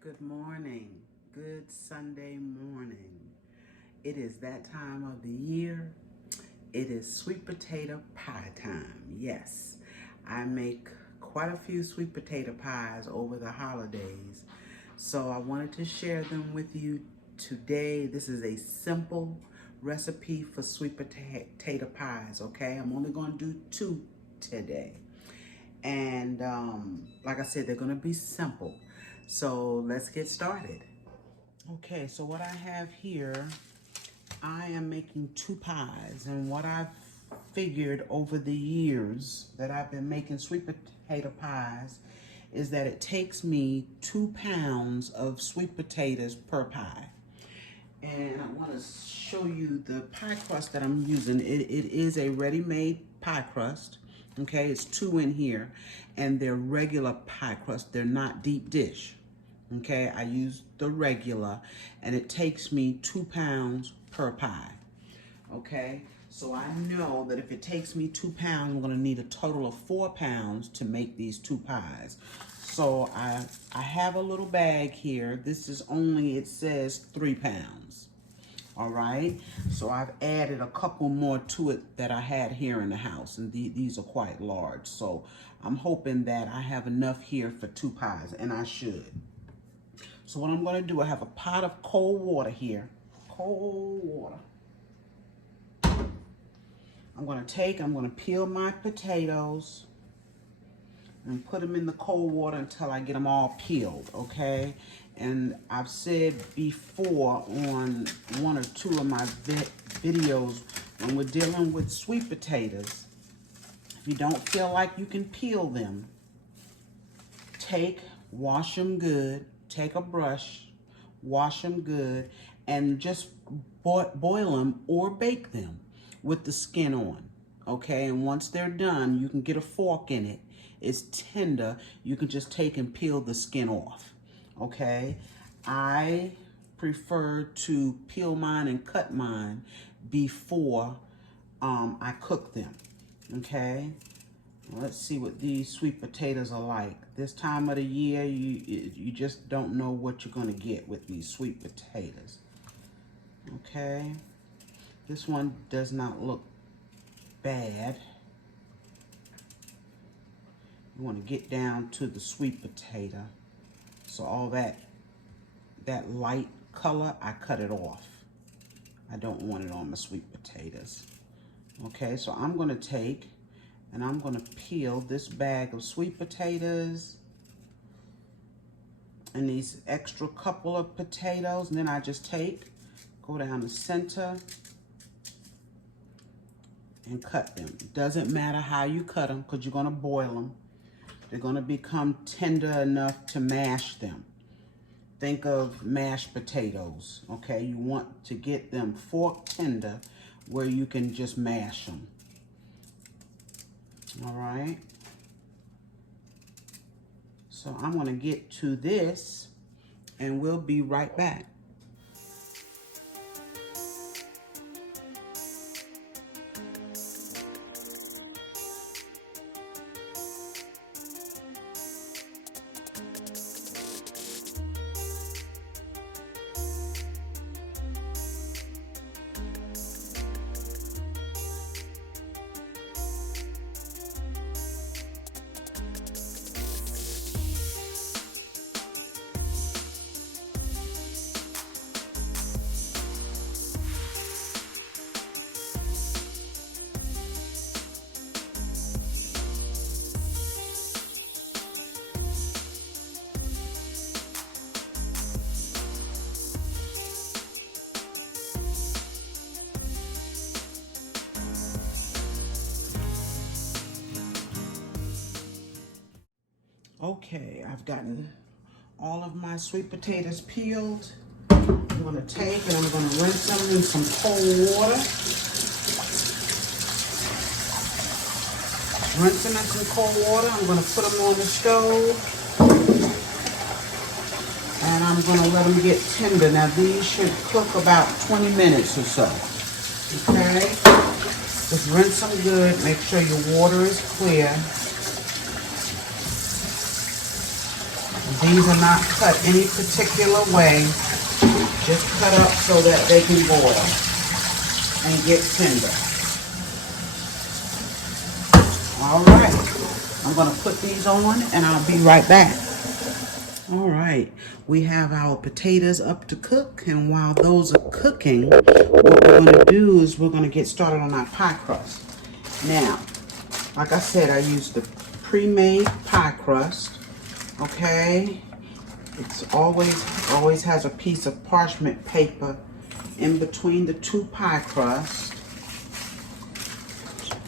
Good morning. Good Sunday morning. It is that time of the year. It is sweet potato pie time. Yes, I make quite a few sweet potato pies over the holidays. So I wanted to share them with you today. This is a simple recipe for sweet potato pies, okay? I'm only going to do 2 today. And like I said, they're going to be simple. So let's get started. Okay, so what I have here, I am making 2 pies. And what I've figured over the years that I've been making sweet potato pies is that it takes me 2 pounds of sweet potatoes per pie. And I want to show you the pie crust that I'm using. It is a ready-made pie crust. Okay, it's 2 in here, and they're regular pie crust. They're not deep dish. Okay, I use the regular, and it takes me 2 pounds per pie. Okay, so I know that if it takes me 2 pounds, I'm going to need a total of 4 pounds to make these 2 pies. So I have a little bag here. This is only, it says 3 pounds. All right, so I've added a couple more to it that I had here in the house, and these are quite large. So I'm hoping that I have enough here for 2 pies, and I should. So what I'm going to do, I have a pot of cold water here. Cold water. I'm going to peel my potatoes and put them in the cold water until I get them all peeled, okay? And I've said before on 1 or 2 of my videos, when we're dealing with sweet potatoes, if you don't feel like you can peel them, wash them good, take a brush, wash them good, and just boil them or bake them with the skin on, okay? And once they're done, you can get a fork in it. It's tender. You can just take and peel the skin off, okay? I prefer to peel mine and cut mine before I cook them, okay? Let's see what these sweet potatoes are like. This time of the year, you just don't know what you're going to get with these sweet potatoes, okay? This one does not look bad. You want to get down to the sweet potato. So all that light color, I cut it off. I don't want it on my sweet potatoes. Okay, so I'm going to take and I'm going to peel this bag of sweet potatoes and these extra couple of potatoes, and then I just go down the center and cut them. It doesn't matter how you cut them because you're going to boil them. They're going to become tender enough to mash them. Think of mashed potatoes, okay? You want to get them fork tender where you can just mash them. All right? So I'm going to get to this, and we'll be right back. Okay, I've gotten all of my sweet potatoes peeled. I'm going to take and I'm going to rinse them in some cold water. Rinse them in some cold water. I'm going to put them on the stove. And I'm going to let them get tender. Now these should cook about 20 minutes or so. Okay? Just rinse them good. Make sure your water is clear. These are not cut any particular way, just cut up so that they can boil and get tender. All right, I'm gonna put these on and I'll be right back. All right, we have our potatoes up to cook, and while those are cooking, what we're gonna do is we're gonna get started on our pie crust. Now, like I said, I used the pre-made pie crust, okay? It's always has a piece of parchment paper in between the two pie crusts.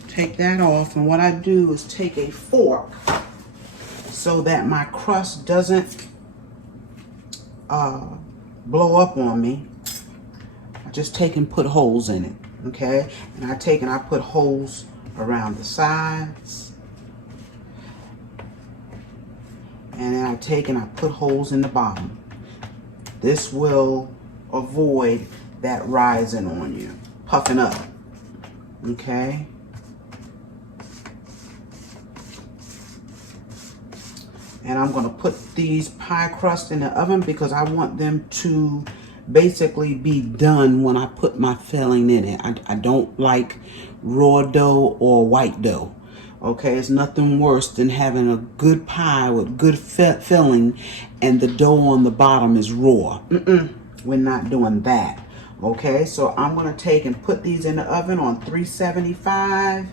Take that off, and what I do is take a fork so that my crust doesn't blow up on me. I just take and put holes in it, okay? And I put holes around the sides, and then I put holes in the bottom. This will avoid that rising on you, puffing up, okay? And I'm going to put these pie crusts in the oven because I want them to basically be done when I put my filling in it. I don't like raw dough or white dough. Okay, it's nothing worse than having a good pie with good filling and the dough on the bottom is raw. We're not doing that. Okay, so I'm going to take and put these in the oven on 375.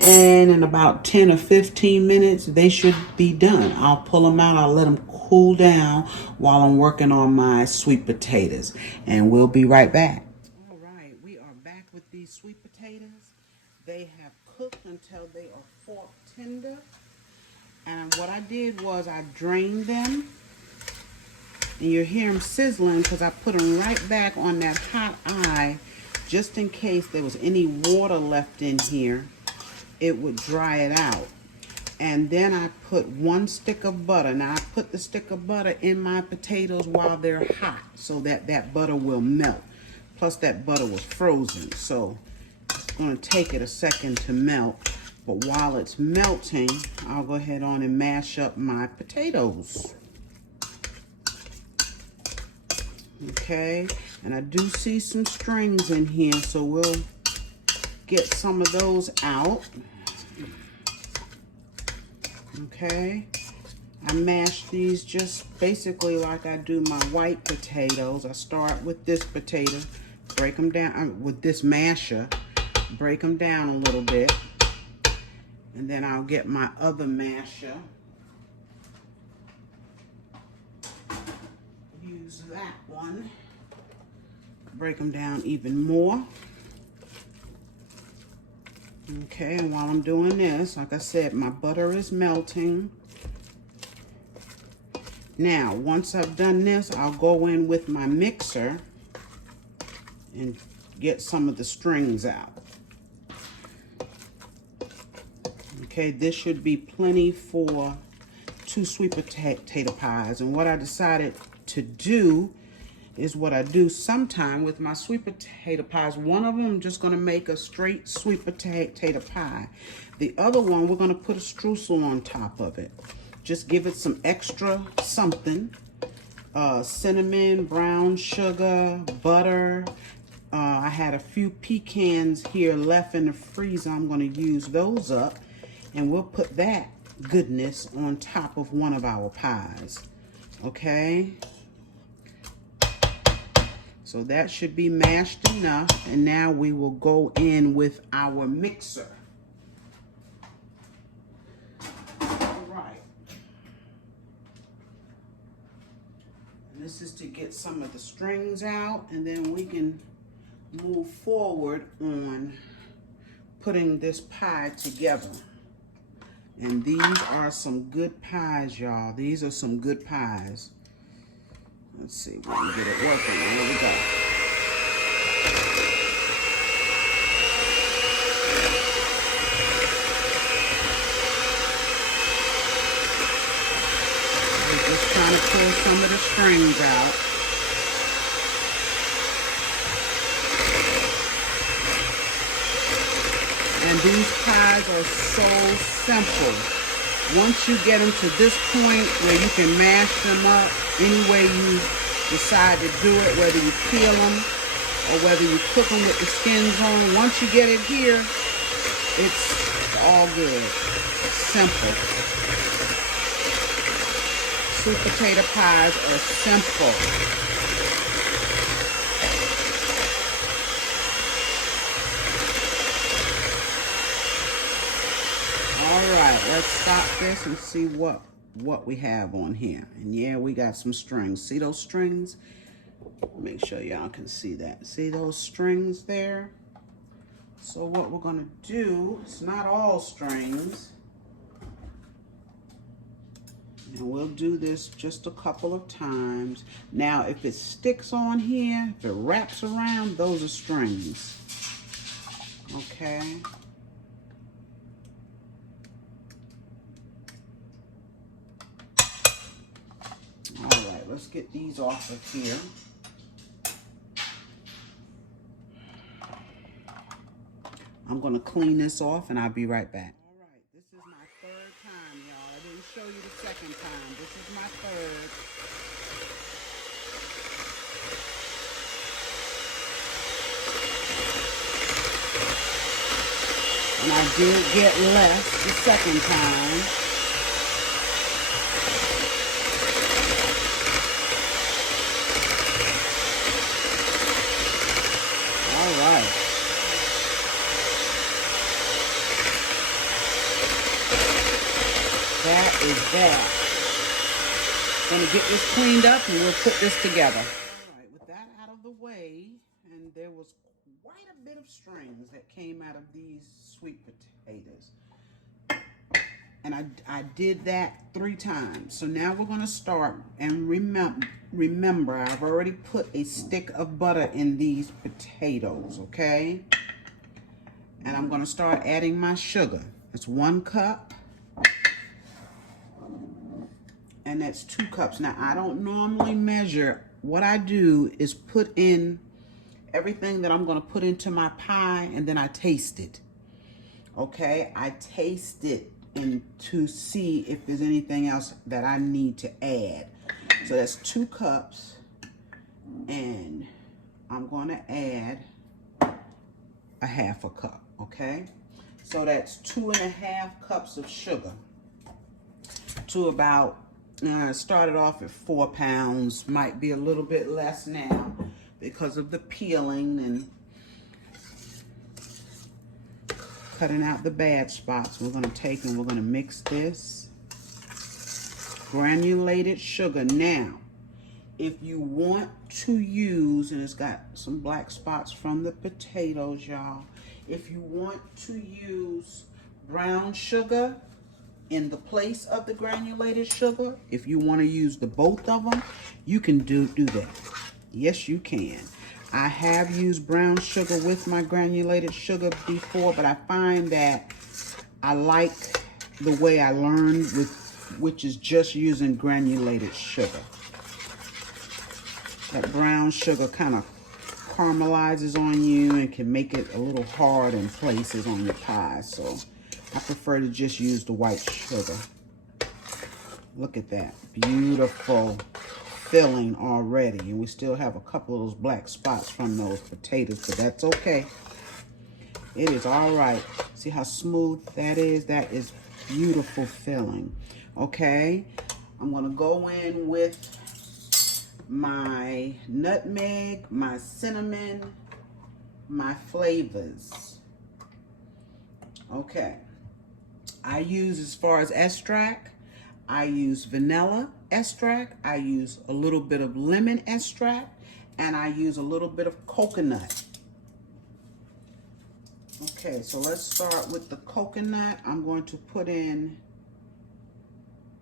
And in about 10 or 15 minutes, they should be done. I'll pull them out. I'll let them cool down while I'm working on my sweet potatoes. And we'll be right back. All right, we are back with these sweet potatoes. They have cooked until they are fork tender. And what I did was I drained them. And you hear them sizzling because I put them right back on that hot eye just in case there was any water left in here. It would dry it out. And then I put 1 stick of butter. Now I put the stick of butter in my potatoes while they're hot so that that butter will melt. Plus that butter was frozen, so it's going to take it a second to melt. But while it's melting, I'll go ahead on and mash up my potatoes. Okay, and I do see some strings in here, so we'll get some of those out. Okay, I mash these just basically like I do my white potatoes. I start with this potato, break them down with this masher, break them down a little bit, and then I'll get my other masher, use that one, break them down even more. Okay, and while I'm doing this, like I said, my butter is melting. Now, once I've done this, I'll go in with my mixer and get some of the strings out. Okay, this should be plenty for 2 sweet potato pies. And what I decided to do is what I do sometime with my sweet potato pies. One of them I'm just going to make a straight sweet potato pie. The other one we're going to put a streusel on top of it. Just give it some extra something. Cinnamon, brown sugar, butter. I had a few pecans here left in the freezer. I'm going to use those up. And we'll put that goodness on top of one of our pies. Okay? So that should be mashed enough, and now we will go in with our mixer. All right. And this is to get some of the strings out, and then we can move forward on putting this pie together. And these are some good pies, y'all. These are some good pies. Let's see, we're gonna get it working. Here we go. We're just trying to pull some of the strings out. And these pies are so simple. Once you get them to this point where you can mash them up any way you decide to do it, whether you peel them or whether you cook them with the skins on, once you get it here, it's all good. Simple. Sweet potato pies are simple. All right, let's stop this and see what we have on here. And yeah, we got some strings. See those strings? Make sure y'all can see that. See those strings there? So what we're gonna do, it's not all strings. And we'll do this just a couple of times. Now, if it sticks on here, if it wraps around, those are strings. Okay. All right, let's get these off of here. I'm gonna clean this off and I'll be right back. All right, this is my third time, y'all. I didn't show you the second time. This is my third. And I did get less the second time. All right. That is that. Gonna get this cleaned up and we'll put this together. All right, with that out of the way, and there was quite a bit of strings that came out of these sweet potatoes. And I did that 3 times. So now we're gonna start, and remember, I've already put a stick of butter in these potatoes, okay? And I'm gonna start adding my sugar. That's 1 cup. And that's 2 cups. Now, I don't normally measure. What I do is put in everything that I'm going to put into my pie, and then I taste it. Okay? I taste it and to see if there's anything else that I need to add. So that's 2 cups. And I'm going to add a 1/2 cup. Okay? So that's 2.5 cups of sugar to about... I started off at 4 pounds, might be a little bit less now because of the peeling and cutting out the bad spots. We're going to take and we're going to mix this granulated sugar. Now, if you want to use, and it's got some black spots from the potatoes, y'all, if you want to use brown sugar in the place of the granulated sugar, if you want to use the both of them, you can do that. Yes, you can. I have used brown sugar with my granulated sugar before, but I find that I like the way I learned with, which is just using granulated sugar. That brown sugar kind of caramelizes on you and can make it a little hard in places on your pie. So I prefer to just use the white sugar. Look at that. Beautiful filling already. And we still have a couple of those black spots from those potatoes, but that's okay. It is all right. See how smooth that is? That is beautiful filling. Okay. I'm going to go in with my nutmeg, my cinnamon, my flavors. Okay. I use, as far as extract, I use vanilla extract, I use a little bit of lemon extract, and I use a little bit of coconut. Okay, so let's start with the coconut. I'm going to put in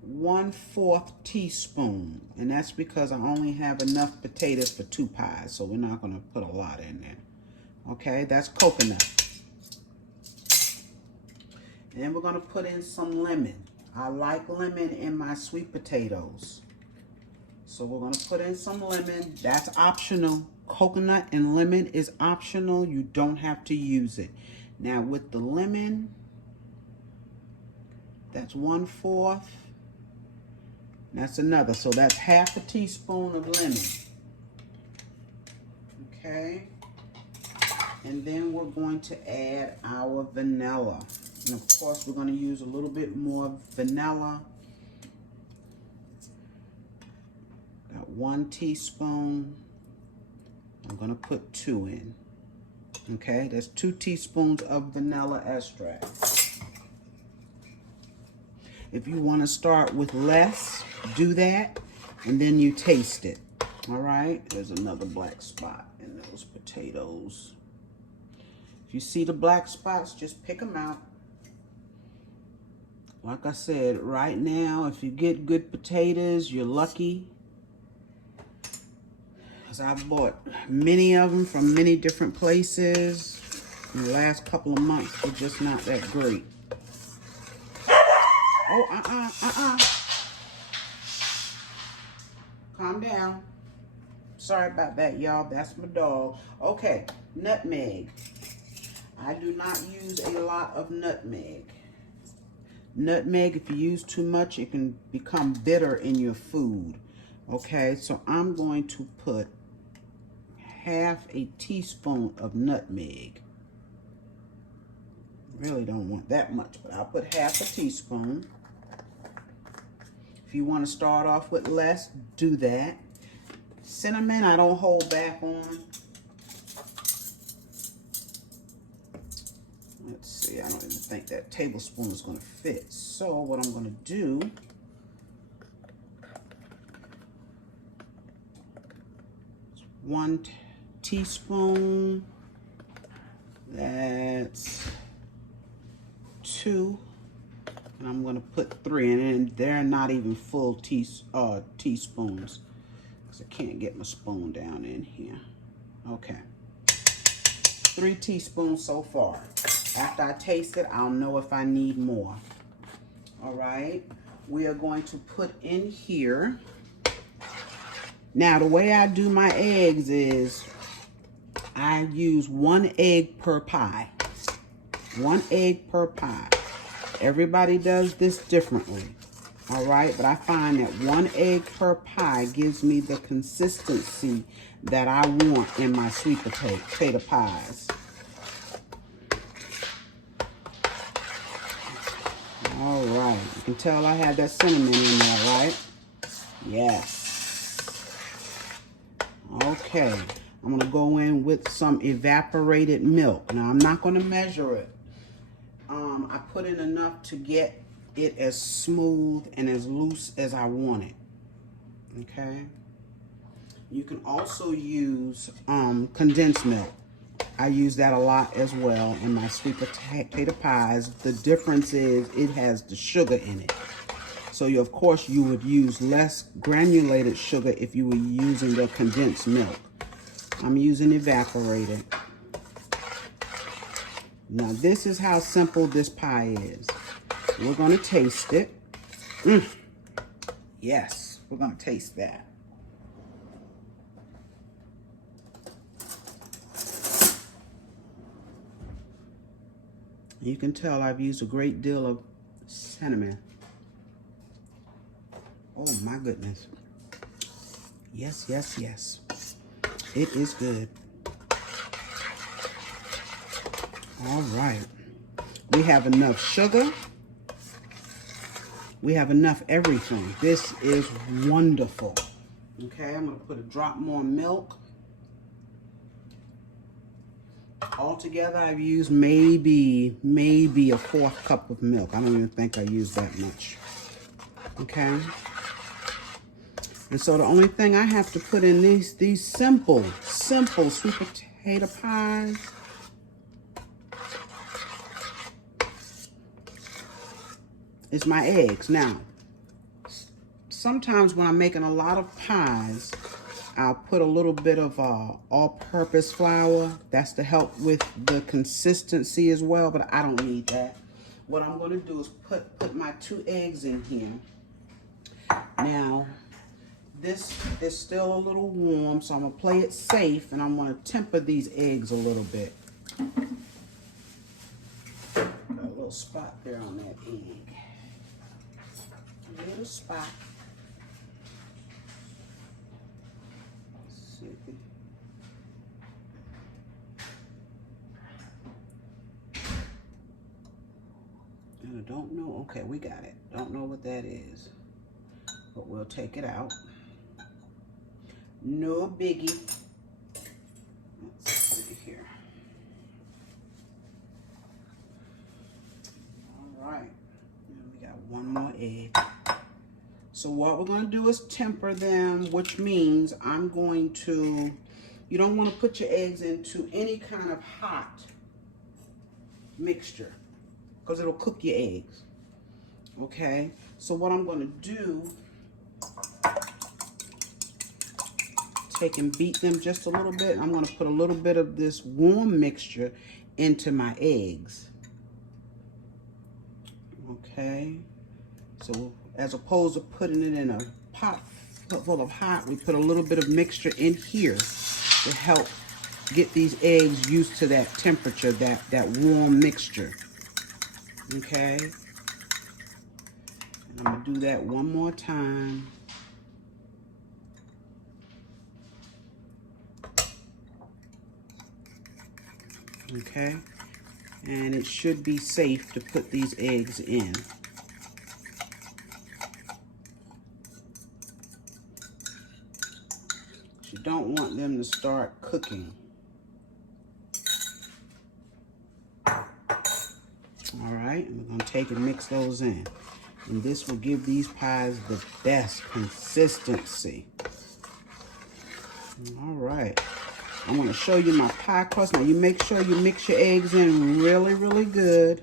1/4 teaspoon, and that's because I only have enough potatoes for 2 pies, so we're not going to put a lot in there. Okay, that's coconut. And then we're going to put in some lemon. I like lemon in my sweet potatoes. So we're going to put in some lemon. That's optional. Coconut and lemon is optional. You don't have to use it. Now with the lemon, That's 1/4. That's another. So that's half a teaspoon of lemon. Okay. And then we're going to add our vanilla. And of course, we're going to use a little bit more vanilla. Got 1 teaspoon. I'm going to put 2 in. Okay, that's 2 teaspoons of vanilla extract. If you want to start with less, do that, and then you taste it. All right, there's another black spot in those potatoes. If you see the black spots, just pick them out. Like I said, right now, if you get good potatoes, you're lucky. Because I've bought many of them from many different places. In the last couple of months, they're just not that great. Oh, Calm down. Sorry about that, y'all. That's my dog. Okay, nutmeg. I do not use a lot of nutmeg. Nutmeg, if you use too much, it can become bitter in your food. Okay, so I'm going to put half a teaspoon of nutmeg. Really don't want that much, but I'll put half a teaspoon. If you want to start off with less, do that. Cinnamon, I don't hold back on. Let's see, I don't even think that tablespoon is going to fit. So what I'm going to do, is 1 teaspoon. That's 2. And I'm going to put 3 in, and they're not even full teaspoons. I can't get my spoon down in here. Okay. 3 teaspoons so far. After I taste it, I'll know if I need more. All right. We are going to put in here. Now, the way I do my eggs is I use 1 egg per pie. 1 egg per pie. Everybody does this differently. All right, but I find that 1 egg per pie gives me the consistency that I want in my sweet potato pies. All right, you can tell I had that cinnamon in there, right? Yes. Okay, I'm gonna go in with some evaporated milk. Now, I'm not gonna measure it. I put in enough to get it as smooth and as loose as I want it. Okay. You can also use condensed milk. I use that a lot as well in my sweet potato pies. The difference is it has the sugar in it. So of course you would use less granulated sugar if you were using the condensed milk. I'm using evaporated. Now this is how simple this pie is. We're going to taste it. Yes, we're going to taste that. You can tell I've used a great deal of cinnamon. Oh my goodness. Yes, yes, yes. It is good. All right. We have enough sugar. We have enough everything. This is wonderful. Okay, I'm going to put a drop more milk. Altogether, I've used maybe a 1/4 cup of milk. I don't even think I used that much. Okay. And so the only thing I have to put in these simple sweet potato pies is my eggs. Now, sometimes when I'm making a lot of pies, I'll put a little bit of all-purpose flour. That's to help with the consistency as well, but I don't need that. What I'm going to do is put my 2 eggs in here. Now, this is still a little warm, so I'm going to play it safe, and I'm going to temper these eggs a little bit. Got a little spot there on that egg. spot. Let's see. And I don't know. Okay, we got it. Don't know what that is, but we'll take it out. No biggie. Let's see here. All right. And we got one more egg. So what we're going to do is temper them, which means I'm going to, you don't want to put your eggs into any kind of hot mixture because it'll cook your eggs. Okay, so what I'm going to do, take and beat them just a little bit. I'm going to put a little bit of this warm mixture into my eggs. Okay, so as opposed to putting it in a pot full of hot, we put a little bit of mixture in here to help get these eggs used to that temperature, that warm mixture. Okay, and I'm gonna do that one more time. Okay, and it should be safe to put these eggs in. You don't want them to start cooking. All right, and we're gonna take and mix those in. And this will give these pies the best consistency. All right, I'm gonna show you my pie crust. Now you make sure you mix your eggs in really, really good.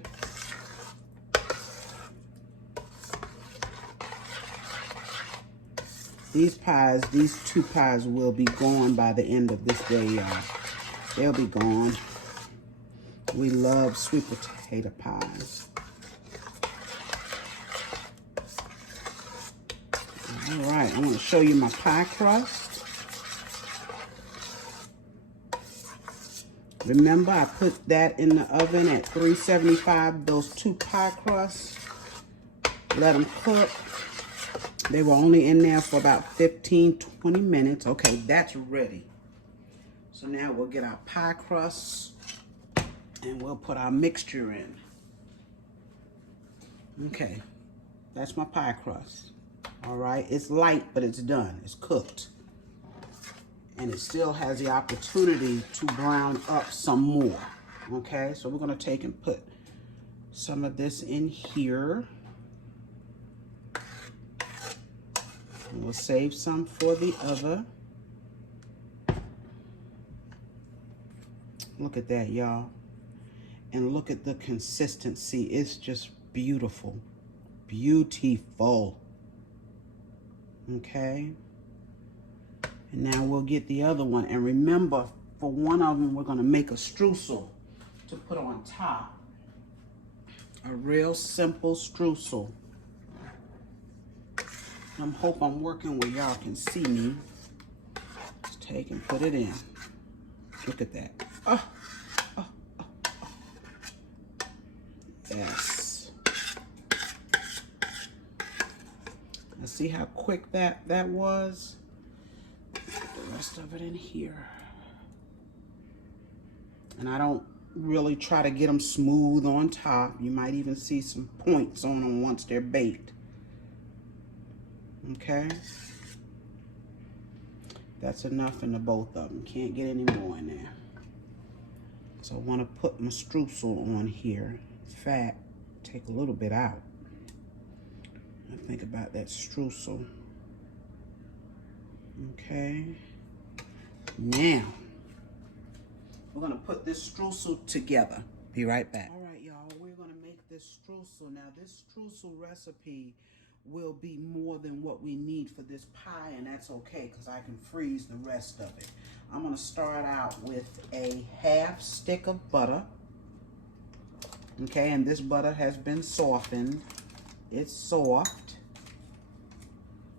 These pies, these two pies will be gone by the end of this day, y'all. They'll be gone. We love sweet potato pies. All right, I'm going to show you my pie crust. Remember, I put that in the oven at 375, those two pie crusts. Let them cook. They were only in there for about 15-20 minutes. Okay, that's ready. So now we'll get our pie crust and we'll put our mixture in. Okay, that's my pie crust. All right, it's light, but it's done. It's cooked. And it still has the opportunity to brown up some more. Okay, so we're gonna take and put some of this in here. We'll save some for the other. Look at that, y'all. And look at the consistency. It's just beautiful. Beautiful. Okay. And now we'll get the other one. And remember, for one of them, we're going to make a streusel to put on top. A real simple streusel. I hope I'm working where y'all can see me. Just take and put it in. Look at that. Oh, oh, oh, oh. Yes. Let's see how quick that was. Put the rest of it in here. And I don't really try to get them smooth on top. You might even see some points on them once they're baked. Okay, that's enough in the both of them. Can't get any more in there. So I want to put my streusel on here. In fact, take a little bit out. I think about that streusel. Okay, now we're going to put this streusel together. Be right back. All right, y'all, we're going to make this streusel. Now, this streusel recipe will be more than what we need for this pie, and that's okay because I can freeze the rest of it. I'm going to start out with a half stick of butter. Okay, and this butter has been softened. It's soft.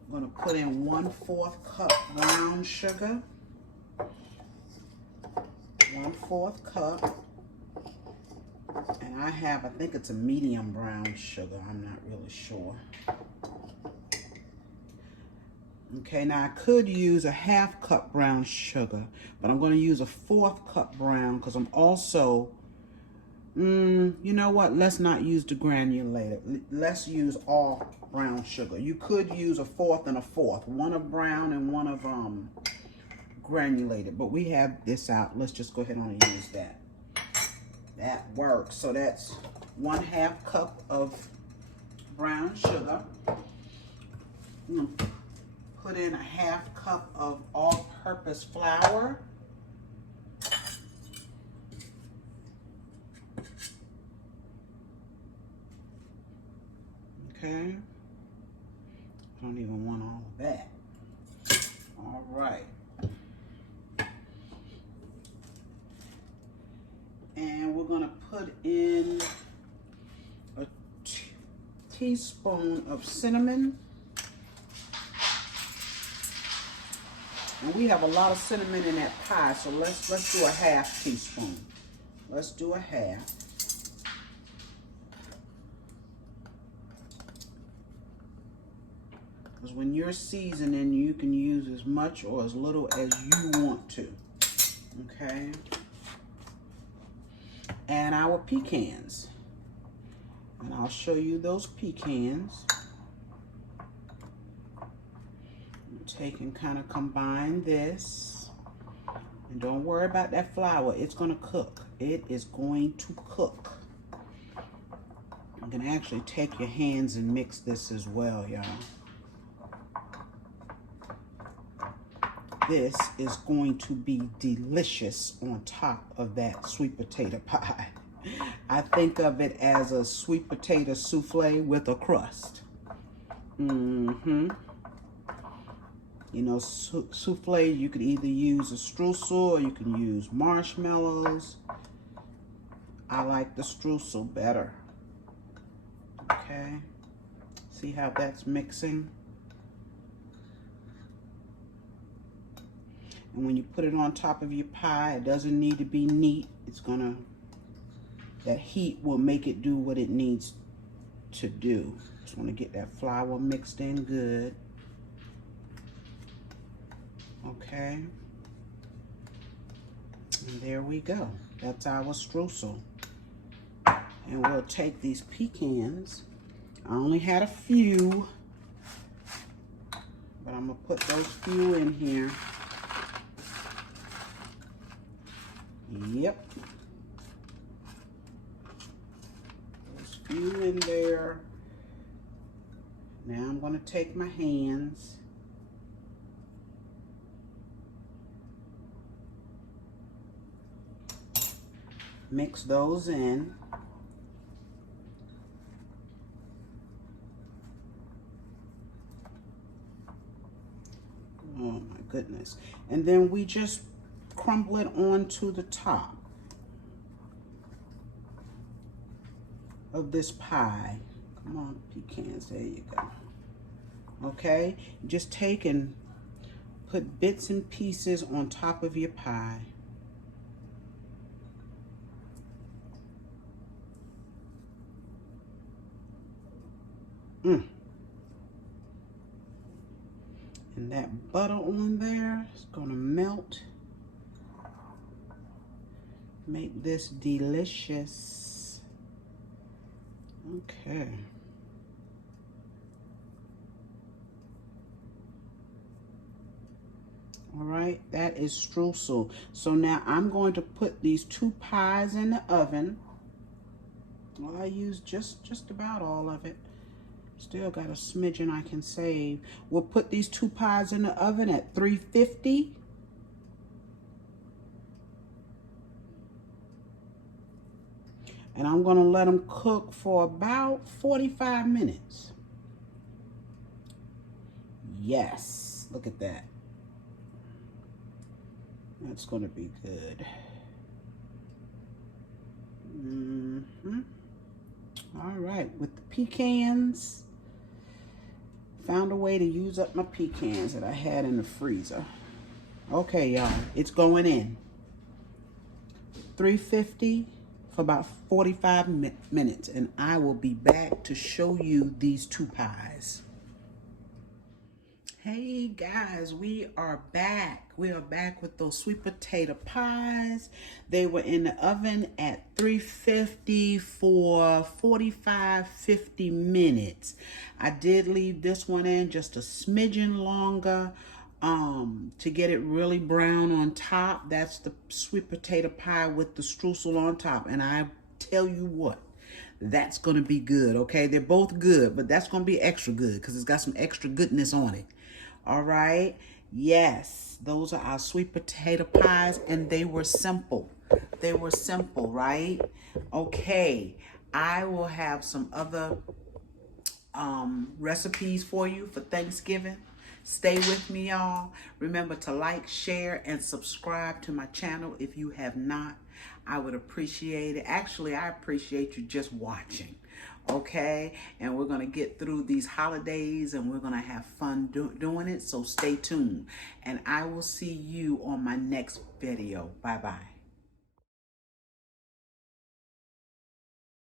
I'm going to put in 1/4 cup brown sugar. 1/4 cup. And I think it's a medium brown sugar. I'm not really sure. Okay, now I could use a 1/2 cup brown sugar, but I'm going to use a 1/4 cup brown because I'm also, you know what? Let's not use the granulated. Let's use all brown sugar. You could use a 1/4 and a 1/4, one of brown and one of granulated, but we have this out. Let's just go ahead and use that. That works. So that's 1/2 cup of brown sugar. I'm gonna put in a 1/2 cup of all-purpose flour. Okay. I don't even want all of that. All right. And we're gonna put in a teaspoon of cinnamon. And we have a lot of cinnamon in that pie, so let's do a 1/2 teaspoon. Let's do a 1/2. Because when you're seasoning, you can use as much or as little as you want to. Okay. And our pecans. And I'll show you those pecans. Take and kind of combine this. And don't worry about that flour. It's going to cook. It is going to cook. You can actually take your hands and mix this as well, y'all. This is going to be delicious on top of that sweet potato pie. I think of it as a sweet potato souffle with a crust. You know, souffle, you could either use a streusel or you can use marshmallows. I like the streusel better. Okay, see how that's mixing? And when you put it on top of your pie, it doesn't need to be neat. It's gonna, that heat will make it do what it needs to do. Just wanna get that flour mixed in good. Okay. And there we go. That's our streusel. And we'll take these pecans. I only had a few, but I'm gonna put those few in here. Yep. Those few in there. Now I'm going to take my hands mix those in. Oh my goodness. And then we just crumble it onto the top of this pie. Come on, pecans, there you go. Okay, just take and put bits and pieces on top of your pie. And that butter on there is gonna melt. Make this delicious. Okay. All right, that is streusel. So now I'm going to put these 2 pies in the oven. Well, I used just about all of it. Still got a smidgen I can save. We'll put these 2 pies in the oven at 350. And I'm gonna let them cook for about 45 minutes. Yes, look at that. That's gonna be good. All right, with the pecans, found a way to use up my pecans that I had in the freezer. Okay, y'all, it's going in. 350 for about 45 minutes, and I will be back to show you these 2 pies. Hey guys, we are back. We are back with those sweet potato pies. They were in the oven at 350 for 45-50 minutes. I did leave this one in just a smidgen longer to get it really brown on top. That's the sweet potato pie with the streusel on top. And I tell you what, that's going to be good, okay? They're both good, but that's going to be extra good because it's got some extra goodness on it. All right. Yes, those are our sweet potato pies, and they were simple. They were simple, right? Okay. I will have some other recipes for you for Thanksgiving. Stay with me, y'all. Remember to like, share, and subscribe to my channel if you have not. I would appreciate it. Actually, I appreciate you just watching. Okay, and we're gonna get through these holidays and we're gonna have fun doing it, so stay tuned, and I will see you on my next video. Bye bye.